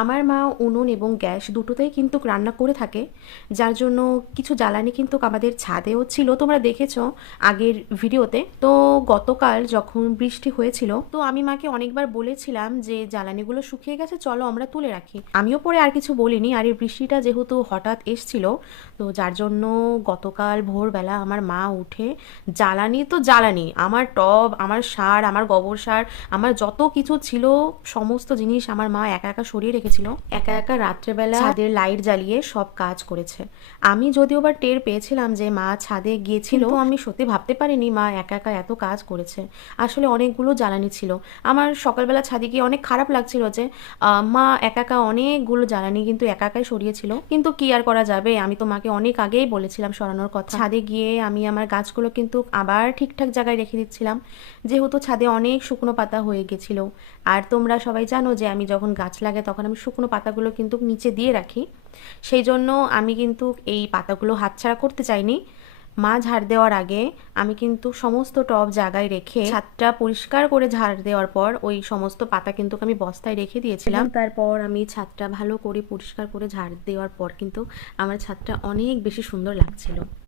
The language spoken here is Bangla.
আমার মা উনুন এবং গ্যাস দুটোতেই কিন্তু রান্না করে থাকে, যার জন্য কিছু জ্বালানি কিন্তু আমাদের ছাদেও ছিল, তোমরা দেখেছো আগের ভিডিওতে। তো গতকাল যখন বৃষ্টি হয়েছিল, তো আমি মাকে অনেকবার বলেছিলাম যে জ্বালানিগুলো শুকিয়ে গেছে, চলো আমরা তুলে রাখি। আমিও পরে আর কিছু বলিনি, আর এই বৃষ্টিটা যেহেতু হঠাৎ এসছিল, তো যার জন্য গতকাল ভোরবেলা আমার মা উঠে জ্বালানি তো জ্বালানি, আমার টব, আমার সার, আমার গোবর সার, আমার যত কিছু ছিল সমস্ত জিনিস আমার মা একা একা সরিয়ে রেখেছিল। একা একা রাত্রেবেলা ছাদের লাইট জ্বালিয়ে সব কাজ করেছে। আমি যদিও বা টের পেয়েছিলাম যে মা ছাদে গিয়েছিল, তো আমি সত্যি ভাবতে পারিনি মা একা একা এত কাজ করেছে। আসলে অনেকগুলো জ্বালানি ছিল। আমার সকালবেলা ছাদে গিয়ে অনেক খারাপ লাগছিল যে মা একা একা অনেকগুলো জ্বালানি কিন্তু একা একাই সরিয়েছিল। কিন্তু কি আর করা যাবে, আমি তো মাকে অনেক আগেই বলেছিলাম সরানোর কথা। ছাদে গিয়ে আমি আমার গাছগুলো কিন্তু আবার ঠিকঠাক জায়গায় রেখে দিচ্ছিলাম, যেহেতু ছাদে অনেক শুকনো পাতা হয়ে গেছিল। আর তোমরা সবাই জানো যে আমি যখন গাছ লাগাই তখন আমি শুকনো পাতাগুলো কিন্তু নিচে দিয়ে রাখি। সেই জন্য আমি কিন্তু এই পাতাগুলো হাতছাড়া করতে চাইনি। মা ঝাড় দেওয়ার আগে আমি কিন্তু সমস্ত টব জায়গায় রেখে ছাদটা পরিষ্কার করে ঝাড় দেওয়ার পর ওই সমস্ত পাতা কিন্তু আমি বস্তায় রেখে দিয়েছিলাম। তারপর আমি ছাদটা ভালো করে পরিষ্কার করে ঝাড় দেওয়ার পর কিন্তু আমার ছাদটা অনেক বেশি সুন্দর লাগছিল।